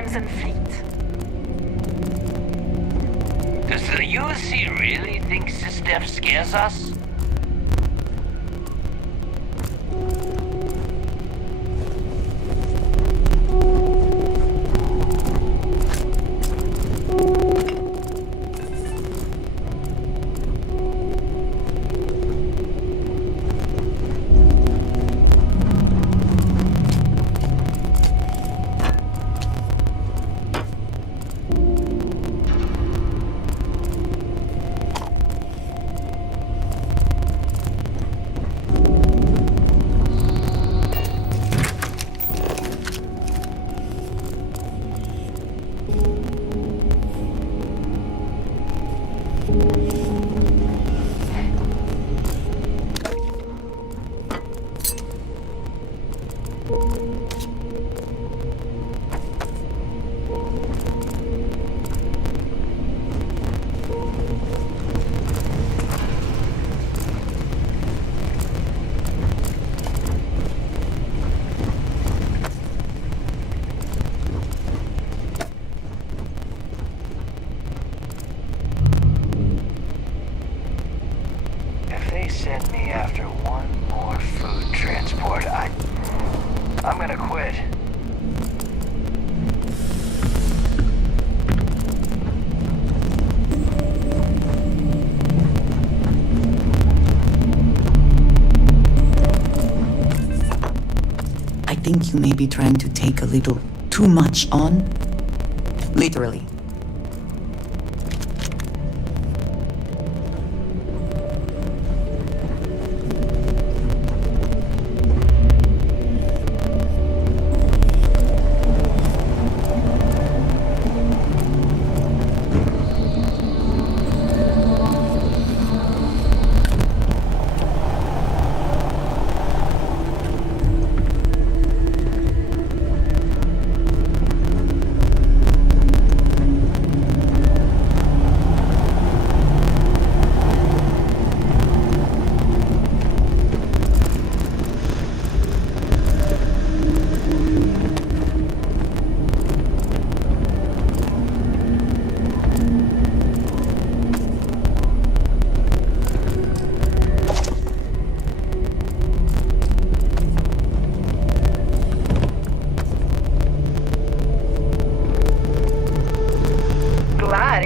Crimson Fleet. Does the USC really think Sysdef scares us? Send me after one more food transport. I'm gonna quit. I think you may be trying to take a little too much on. Literally.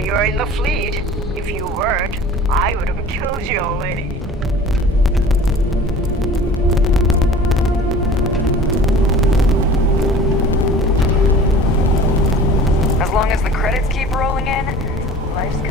You're in the fleet. If you weren't, I would have killed you already. As long as the credits keep rolling in, life's good.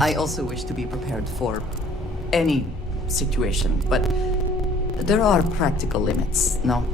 I also wish to be prepared for any situation, but there are practical limits, no?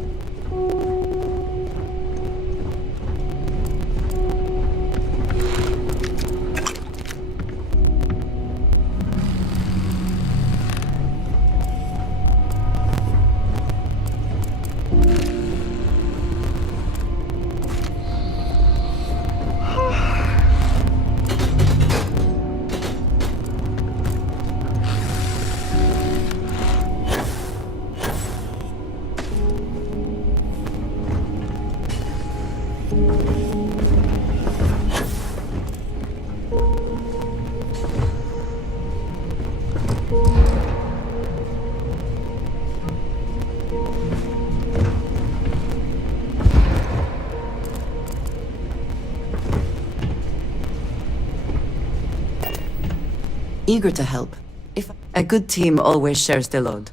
Eager to help. If a good team always shares the load.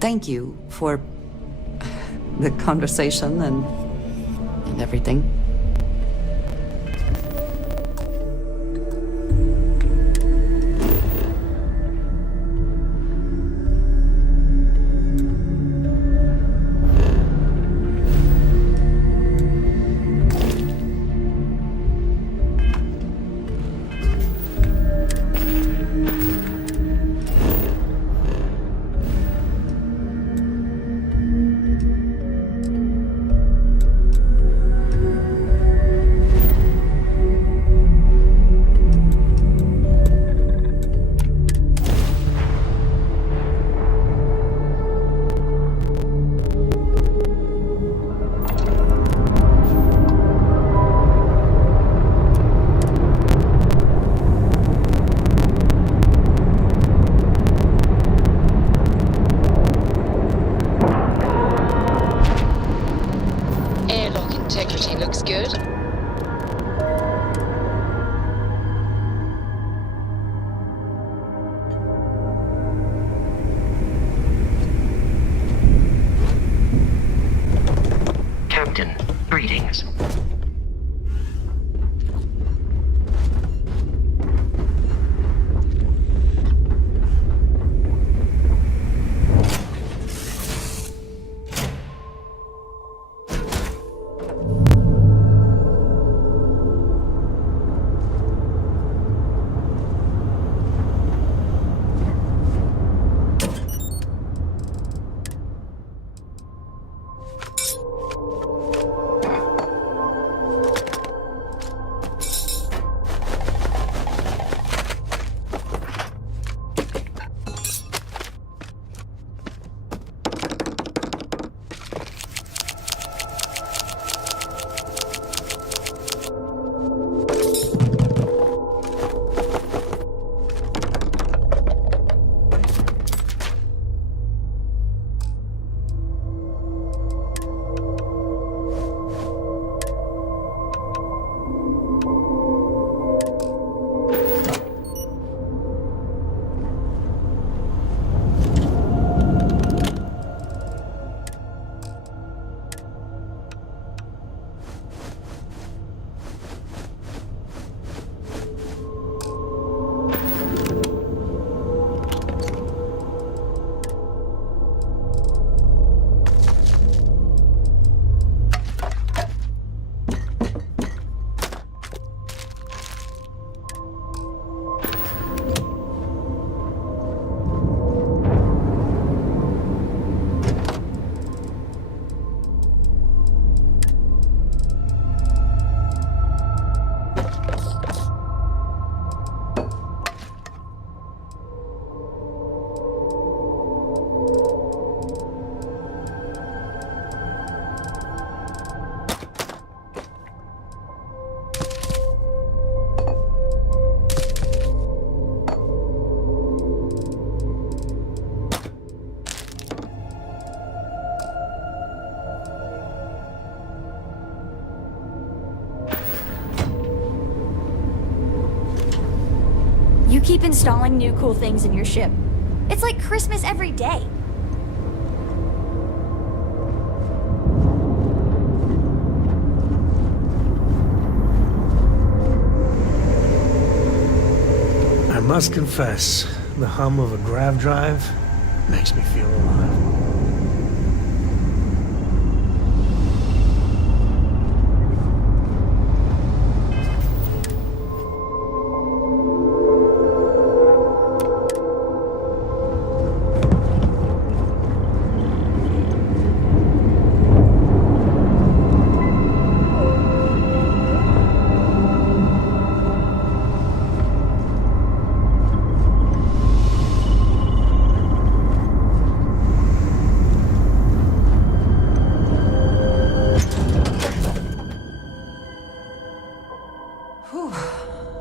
Thank you for the conversation and everything. Integrity looks good. Captain, greetings. keep installing new cool things in your ship. It's like Christmas every day. I must confess, the hum of a grav drive makes me feel alive.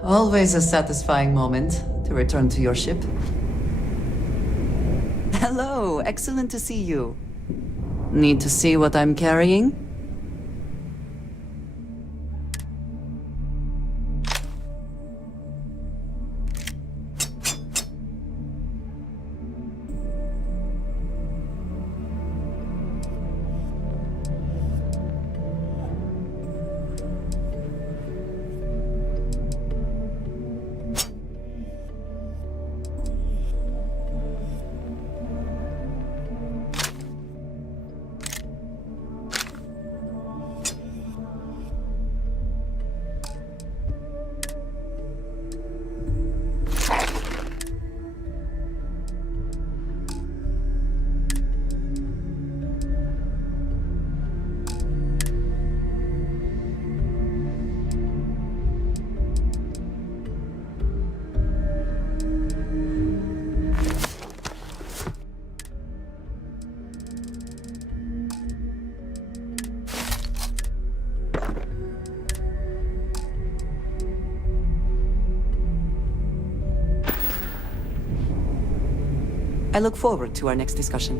Always a satisfying moment to return to your ship. Hello, excellent to see you. Need to see what I'm carrying? I look forward to our next discussion.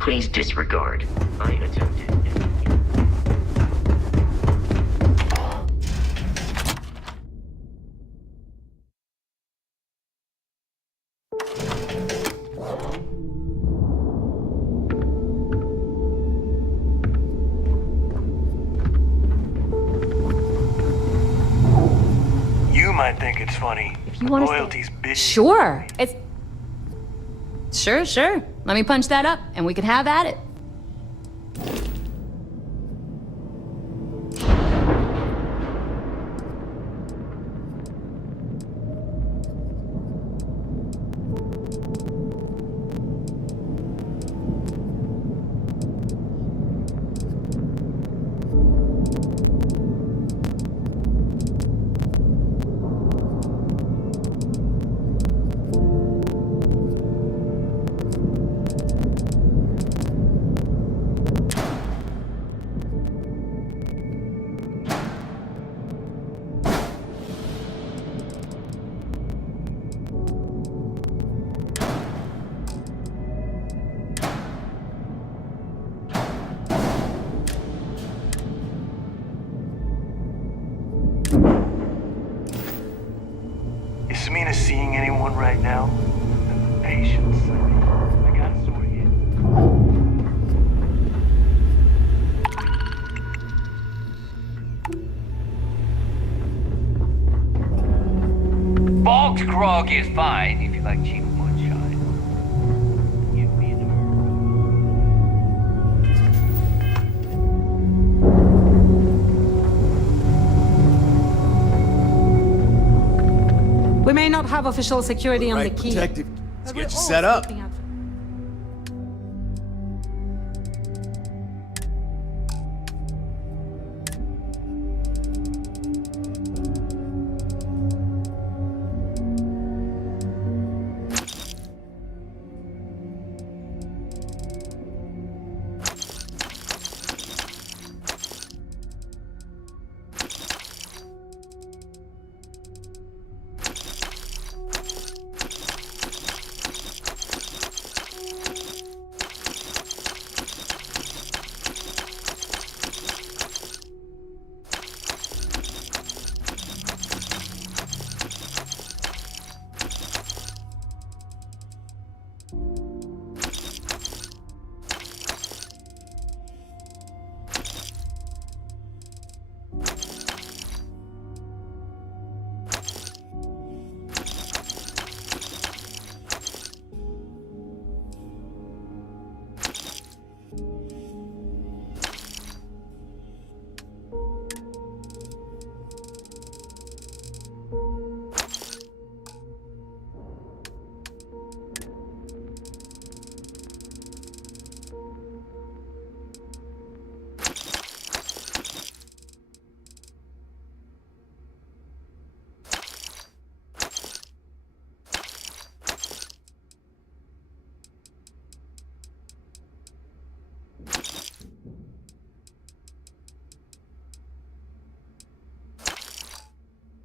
Please disregard. I attempted. might think it's funny. If you want to Loyalty's big. Sure. It's... Sure. Let me punch that up, and we can have at it. Is Samina seeing anyone right now? Patience. I got it sorted. Bogged grog is fine if you like cheap moonshine. Give me the... We may not have official security on the key. Detective, let's but get we're you always set up. looking out for-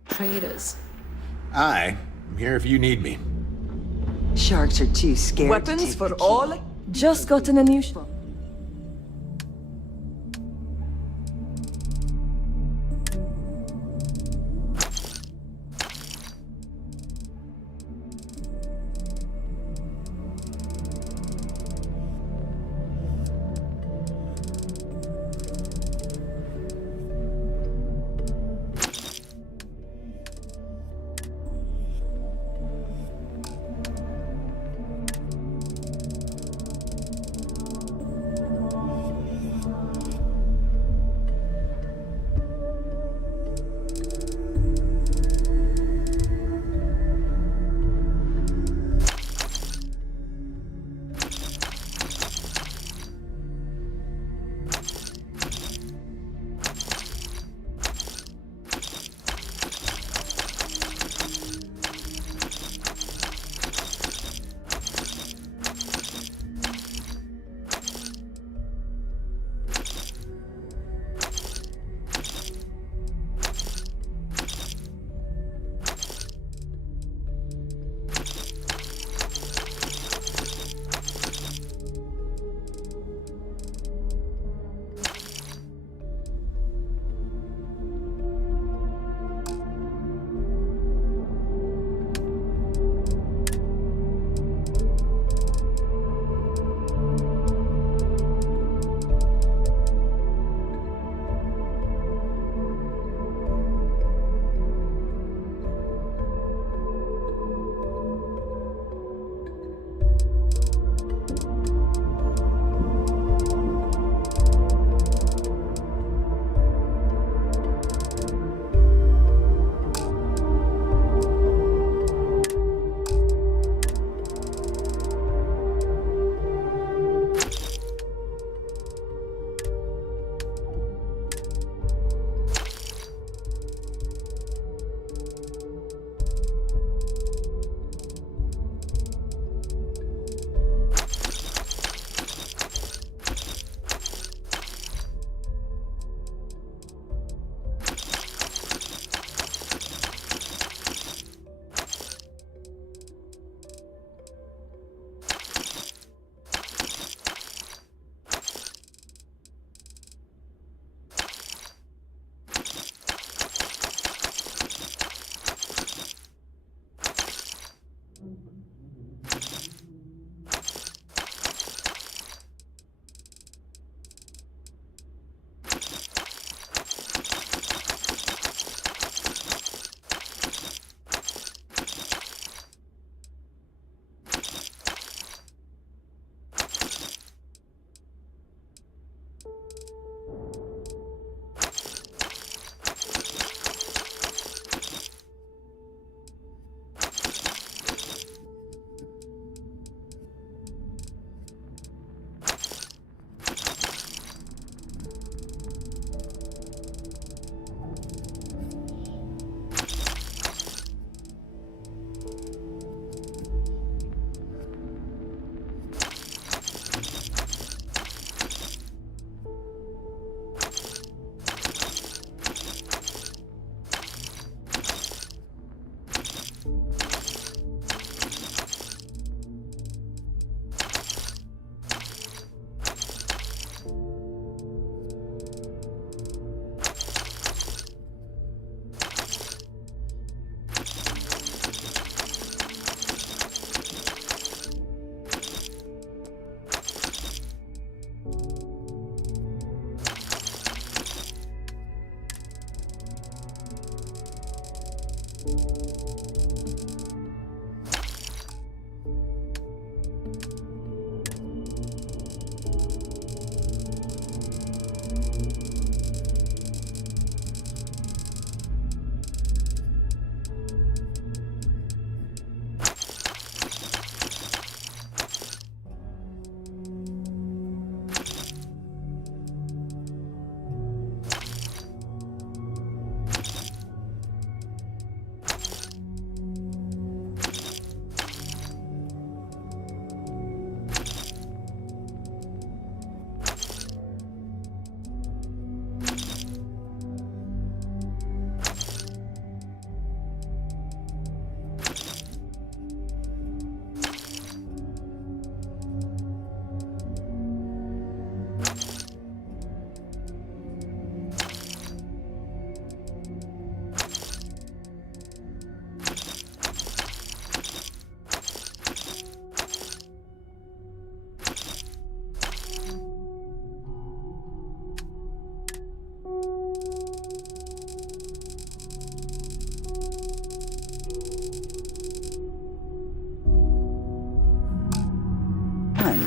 Traitors. I'm here if you need me. Sharks are too scared. Weapons for all? Just gotten a new ship.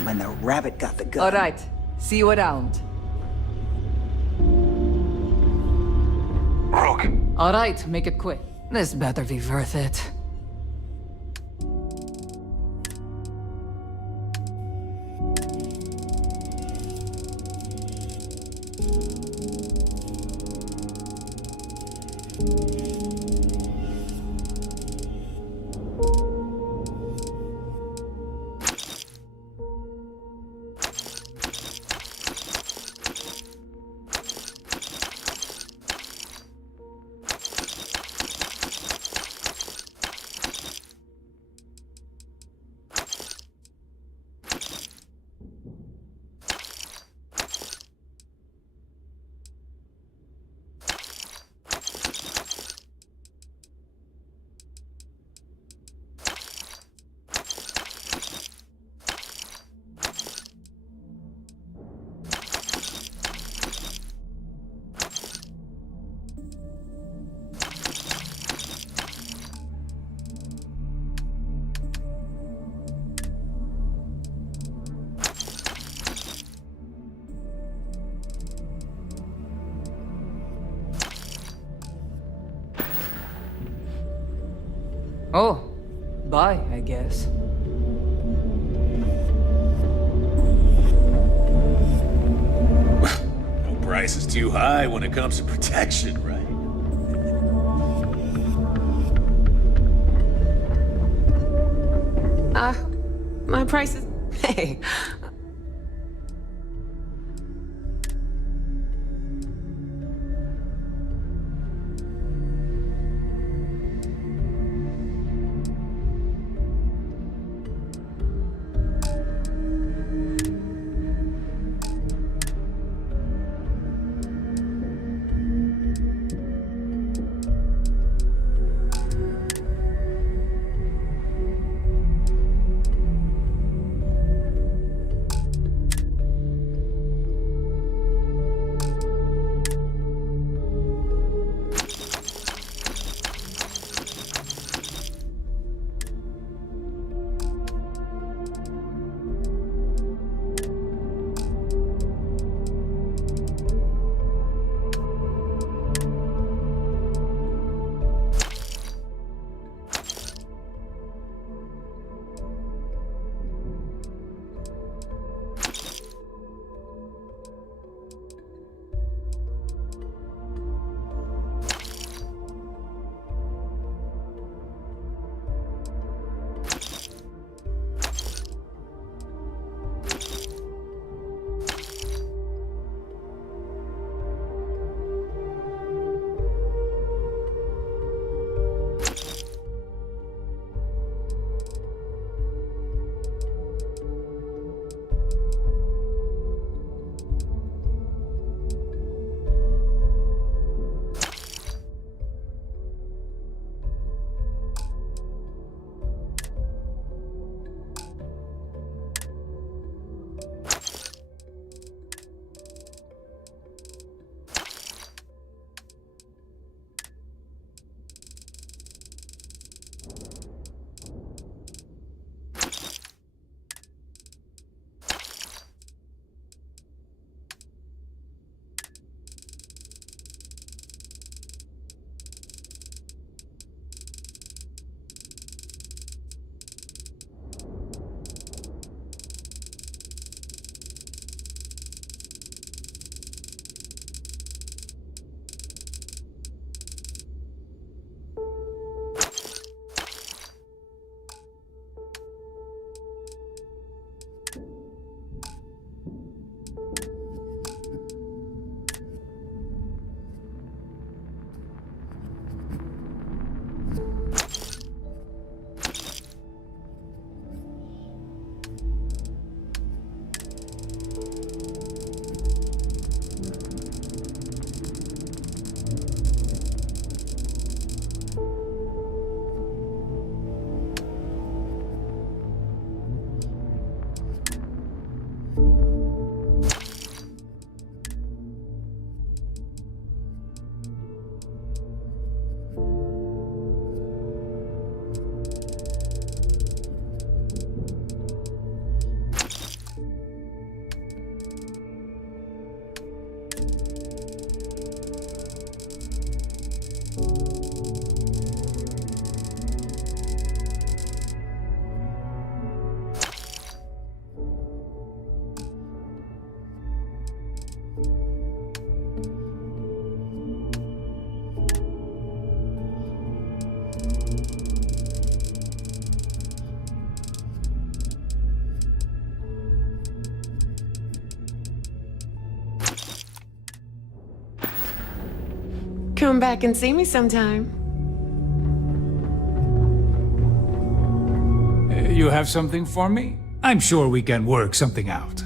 when the rabbit got the gun. All right. See you around. Rook, All right, make it quick. This better be worth it. Oh, bye, I guess. No price is too high when it comes to protection, right? My price is... Hey. Come back and see me sometime. You have something for me? I'm sure we can work something out.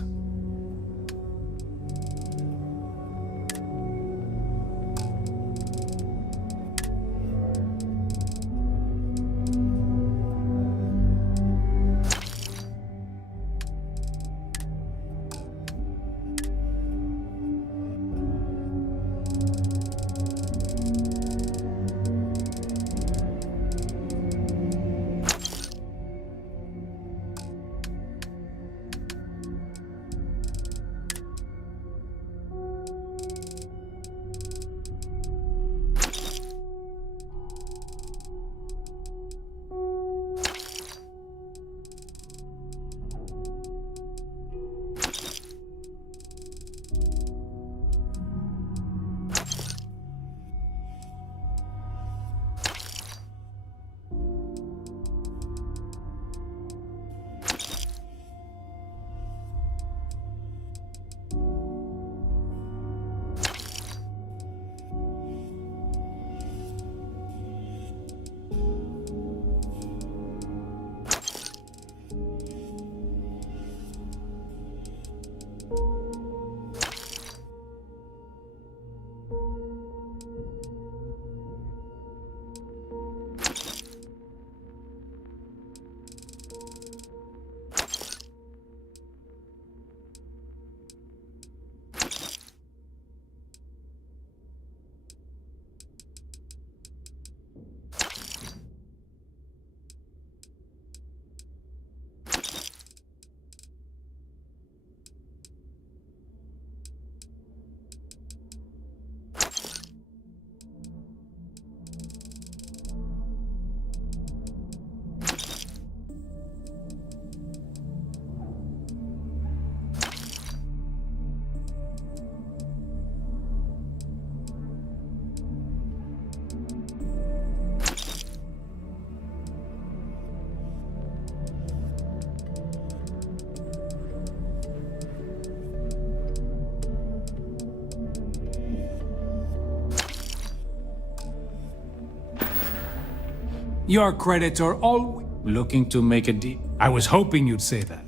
Your credits are always looking to make a deal. I was hoping you'd say that.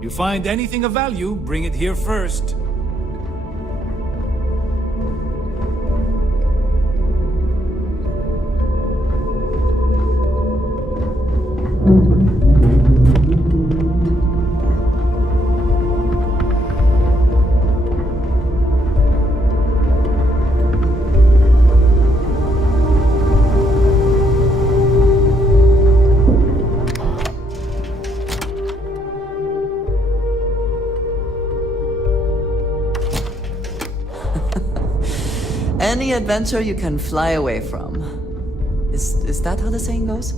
You find anything of value, bring it here first. Any adventure you can fly away from. Is that how the saying goes?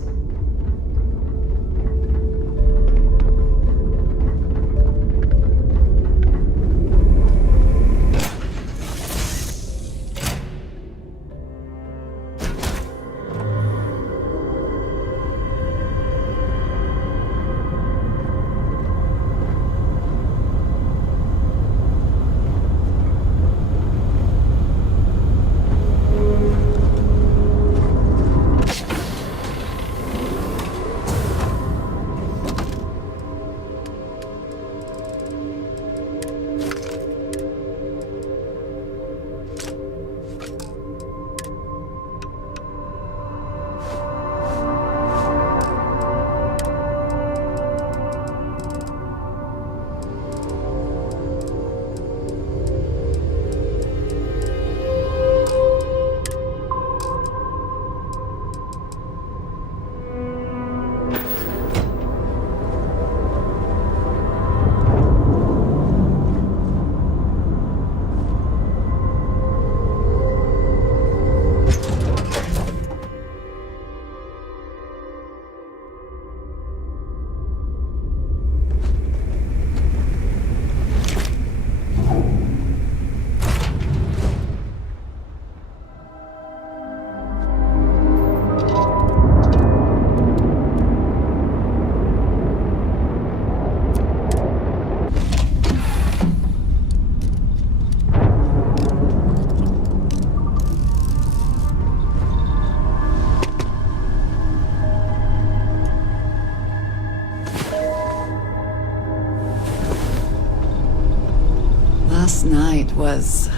It was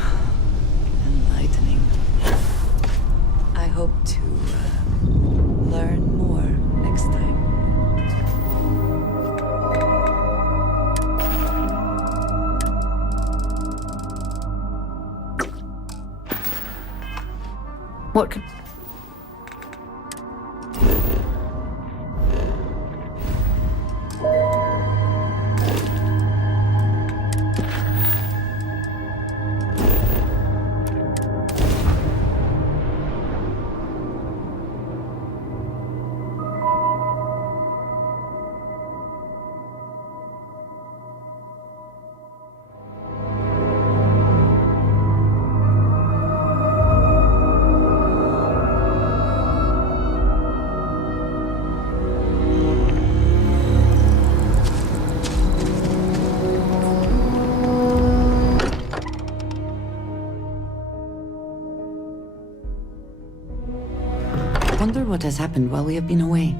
enlightening. I hope to learn more next time. What could... I wonder what has happened while we have been away.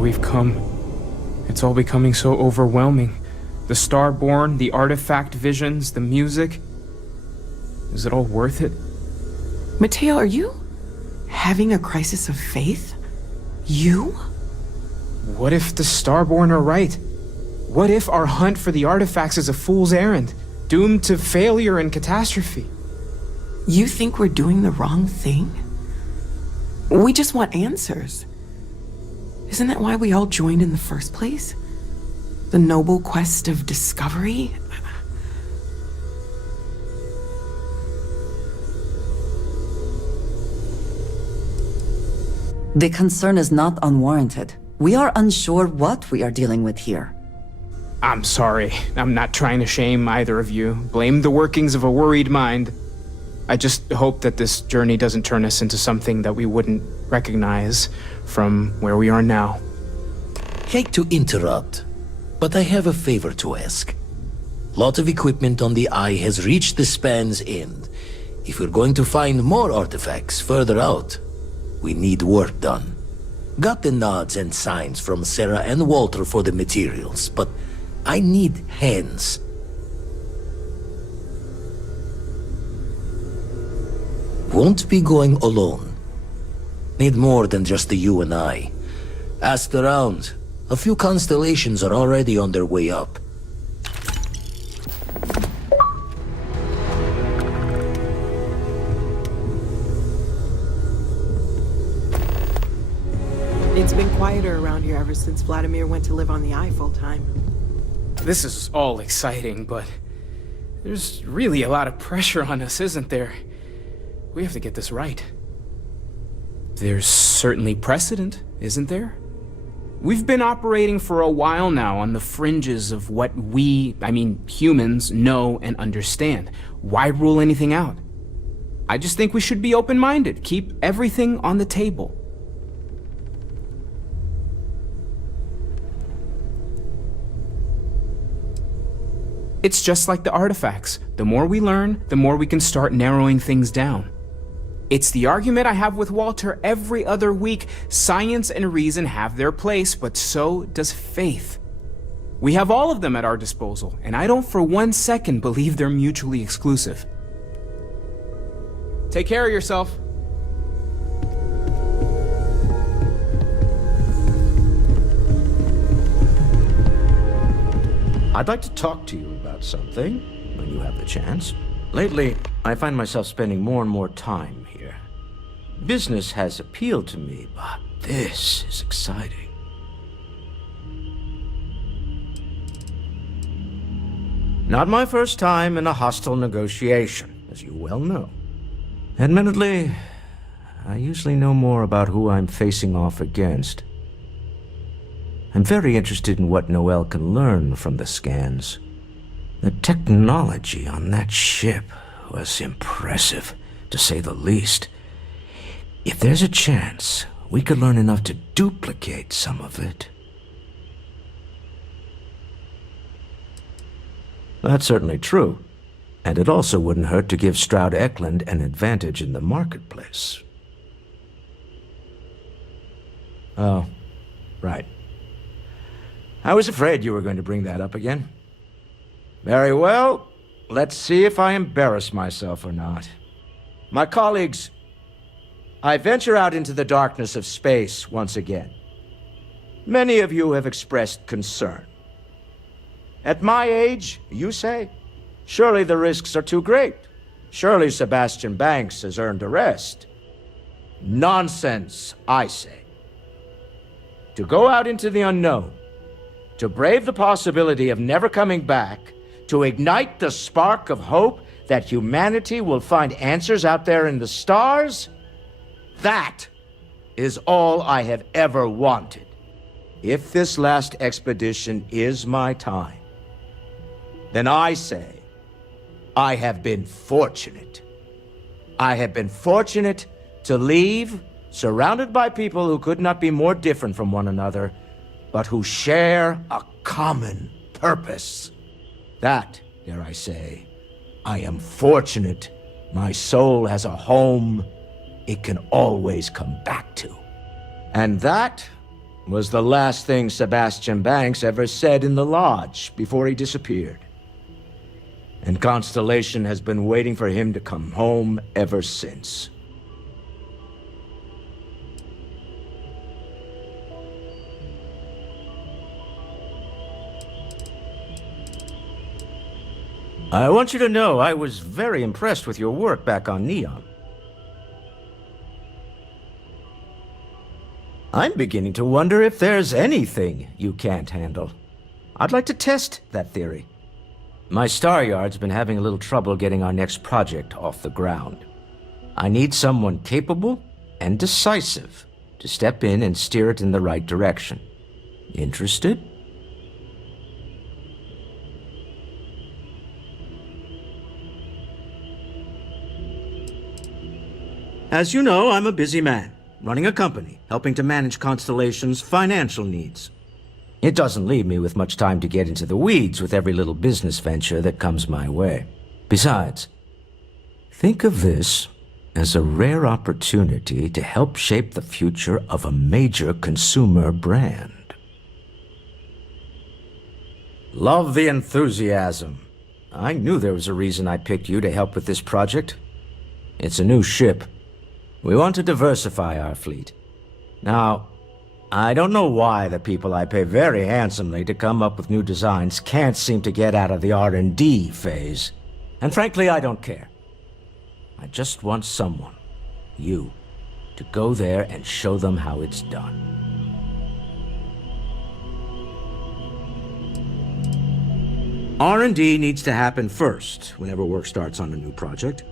We've come. It's all becoming so overwhelming. The Starborn, the artifact visions, the music. Is it all worth it? Mateo, are you having a crisis of faith? You? What if the Starborn are right? What if our hunt for the artifacts is a fool's errand, doomed to failure and catastrophe? You think we're doing the wrong thing? We just want answers. Isn't that why we all joined in the first place? The noble quest of discovery? The concern is not unwarranted. We are unsure what we are dealing with here. I'm sorry. I'm not trying to shame either of you. Blame the workings of a worried mind. I just hope that this journey doesn't turn us into something that we wouldn't recognize from where we are now. Hate to interrupt, but I have a favor to ask. Lot of equipment on the Eye has reached the span's end. If we're going to find more artifacts further out, we need work done. Got the nods and signs from Sarah and Walter for the materials, but I need hands. Won't be going alone. Need more than just the you and I. Asked around. A few constellations are already on their way up. It's been quieter around here ever since Vladimir went to live on the Eye full-time. This is all exciting, but there's really a lot of pressure on us, isn't there? We have to get this right. There's certainly precedent, isn't there? We've been operating for a while now on the fringes of what humans, know and understand. Why rule anything out? I just think we should be open-minded, keep everything on the table. It's just like the artifacts. The more we learn, the more we can start narrowing things down. It's the argument I have with Walter every other week. Science and reason have their place, but so does faith. We have all of them at our disposal, and I don't for 1 second believe they're mutually exclusive. Take care of yourself. I'd like to talk to you about something, when you have the chance. Lately, I find myself spending more and more time here. Business has appealed to me, but this is exciting. Not my first time in a hostile negotiation, as you well know. Admittedly, I usually know more about who I'm facing off against. I'm very interested in what Noel can learn from the scans. The technology on that ship was impressive, to say the least. If there's a chance, we could learn enough to duplicate some of it. That's certainly true. And it also wouldn't hurt to give Stroud Eklund an advantage in the marketplace. Oh, right. I was afraid you were going to bring that up again. Very well. Let's see if I embarrass myself or not. My colleagues, I venture out into the darkness of space once again. Many of you have expressed concern. At my age, you say, surely the risks are too great. Surely Sebastian Banks has earned a rest. Nonsense, I say. To go out into the unknown, to brave the possibility of never coming back, to ignite the spark of hope that humanity will find answers out there in the stars, that is all I have ever wanted. If this last expedition is my time, then I say, I have been fortunate. I have been fortunate to leave surrounded by people who could not be more different from one another, but who share a common purpose. That, dare I say, I am fortunate. My soul has a home it can always come back to. And that was the last thing Sebastian Banks ever said in the lodge before he disappeared. And Constellation has been waiting for him to come home ever since. I want you to know I was very impressed with your work back on Neon. I'm beginning to wonder if there's anything you can't handle. I'd like to test that theory. My Star Yard's been having a little trouble getting our next project off the ground. I need someone capable and decisive to step in and steer it in the right direction. Interested? As you know, I'm a busy man, running a company, helping to manage Constellation's financial needs. It doesn't leave me with much time to get into the weeds with every little business venture that comes my way. Besides, think of this as a rare opportunity to help shape the future of a major consumer brand. Love the enthusiasm. I knew there was a reason I picked you to help with this project. It's a new ship. We want to diversify our fleet. Now, I don't know why the people I pay very handsomely to come up with new designs can't seem to get out of the R&D phase. And frankly, I don't care. I just want someone, you, to go there and show them how it's done. R&D needs to happen first whenever work starts on a new project.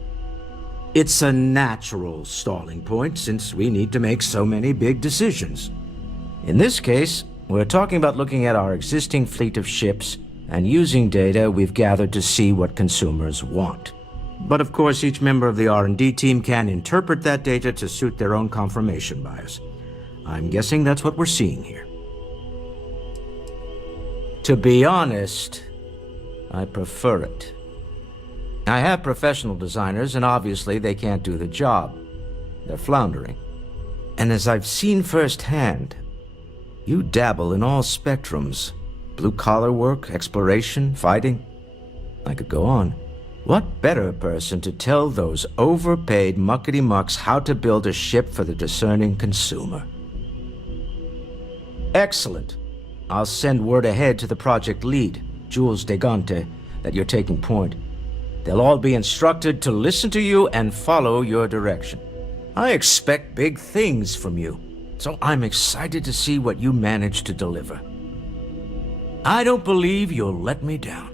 It's a natural stalling point since we need to make so many big decisions. In this case, we're talking about looking at our existing fleet of ships and using data we've gathered to see what consumers want. But of course, each member of the R&D team can interpret that data to suit their own confirmation bias. I'm guessing that's what we're seeing here. To be honest, I prefer it. I have professional designers, and obviously they can't do the job. They're floundering. And as I've seen firsthand, you dabble in all spectrums. Blue-collar work, exploration, fighting. I could go on. What better person to tell those overpaid muckety-mucks how to build a ship for the discerning consumer? Excellent. I'll send word ahead to the project lead, Jules Degante, that you're taking point. They'll all be instructed to listen to you and follow your direction. I expect big things from you, so I'm excited to see what you manage to deliver. I don't believe you'll let me down.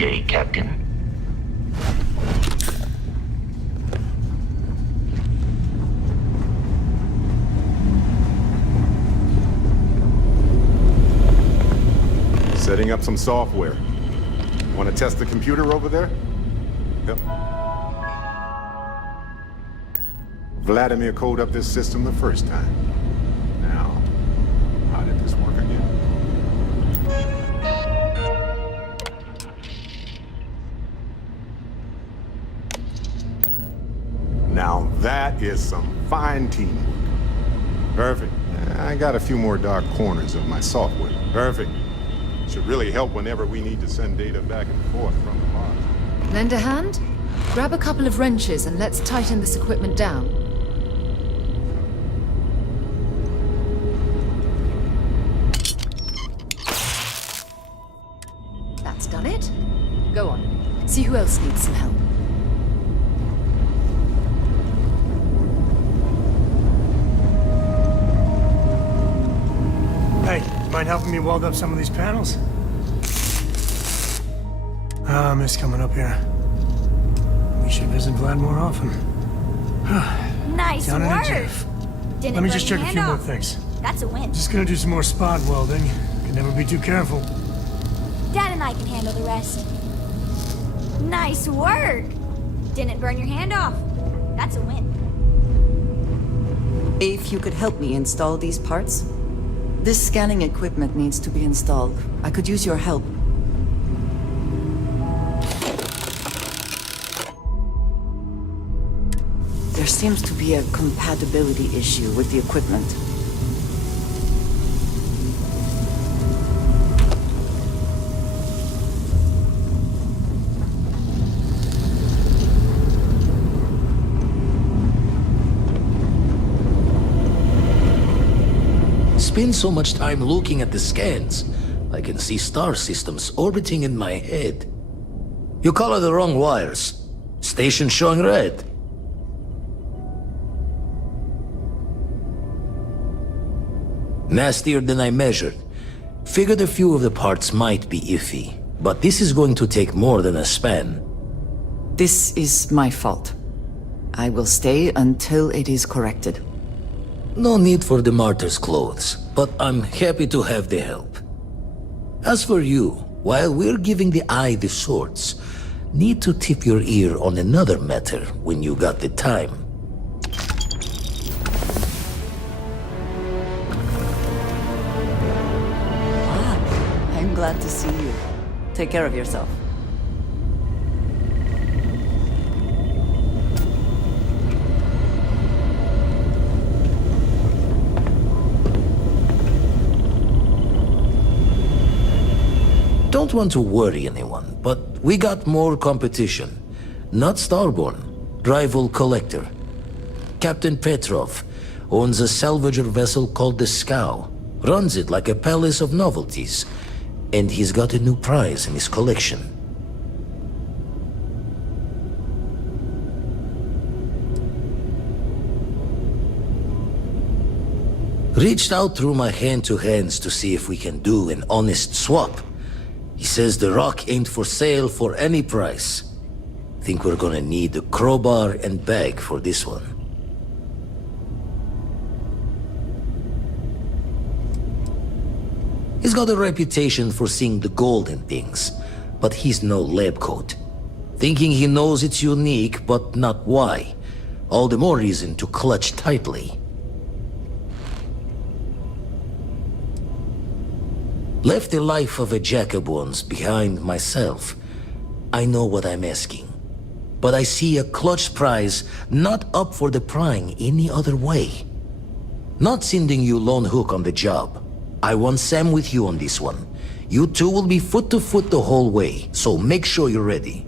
day, Captain. Setting up some software. Want to test the computer over there? Yep. Vladimir coded up this system the first time. Now, how did this work again? Now that is some fine teamwork. Perfect. I got a few more dark corners of my software. Perfect. Should really help whenever we need to send data back and forth from the box. Lend a hand? Grab a couple of wrenches and let's tighten this equipment down. That's done it. Go on. See who else needs some help. Hey, mind helping me weld up some of these panels? I miss coming up here. We should visit Vlad more often. Nice Down in a work! jiff. Didn't Let me burn just your check a hand few more off. things. That's a win. Just gonna do some more spot welding. Can never be too careful. Dad and I can handle the rest. Nice work! Didn't burn your hand off. That's a win. If you could help me install these parts. This scanning equipment needs to be installed. I could use your help. There seems to be a compatibility issue with the equipment. Spend so much time looking at the scans, I can see star systems orbiting in my head. You color the wrong wires. Station showing red. Nastier than I measured. Figured a few of the parts might be iffy, but this is going to take more than a span. This is my fault. I will stay until it is corrected. No need for the martyr's clothes, but I'm happy to have the help. As for you, while we're giving the eye the swords, need to tip your ear on another matter when you got the time. I'm glad to see you. Take care of yourself. Don't want to worry anyone, but we got more competition. Not Starborn, rival collector. Captain Petrov owns a salvager vessel called the Scow. Runs it like a palace of novelties. And he's got a new prize in his collection. Reached out through my hand-to-hands to see if we can do an honest swap. He says the rock ain't for sale for any price. Think we're gonna need a crowbar and bag for this one. He's got a reputation for seeing the gold in things, but he's no lab coat. Thinking he knows it's unique, but not why. All the more reason to clutch tightly. Left the life of a jack-of-bones behind myself. I know what I'm asking. But I see a clutch prize not up for the prying any other way. Not sending you lone hook on the job. I want Sam with you on this one. You two will be foot to foot the whole way, so make sure you're ready.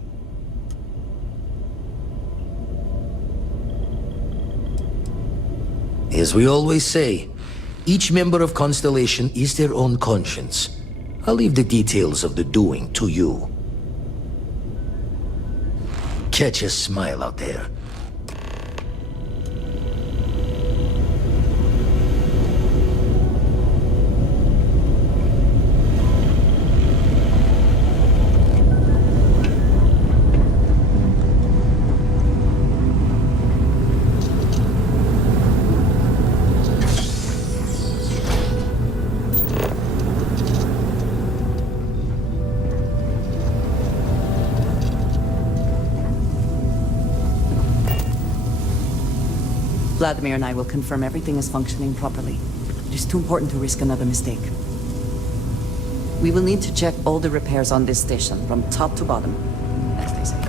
As we always say, each member of Constellation is their own conscience. I'll leave the details of the doing to you. Catch a smile out there. Vladimir and I will confirm everything is functioning properly. It is too important to risk another mistake. We will need to check all the repairs on this station, from top to bottom, as they say.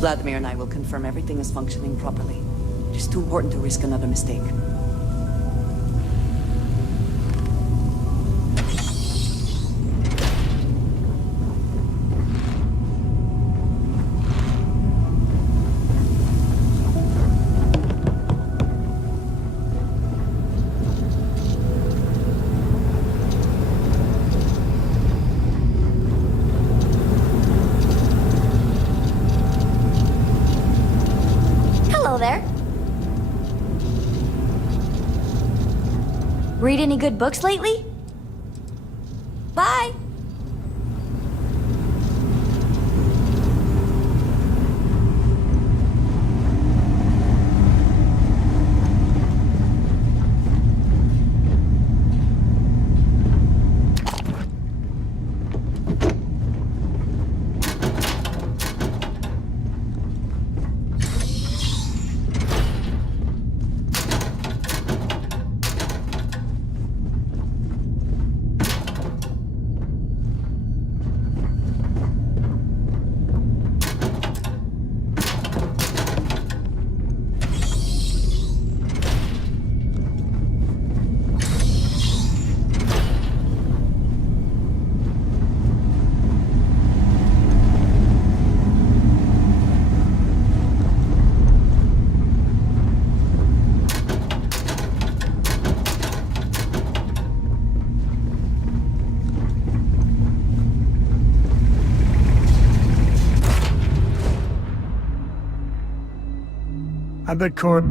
Vladimir and I will confirm everything is functioning properly. It is too important to risk another mistake. Hello there. Read any good books lately? Bye. I bet Cor...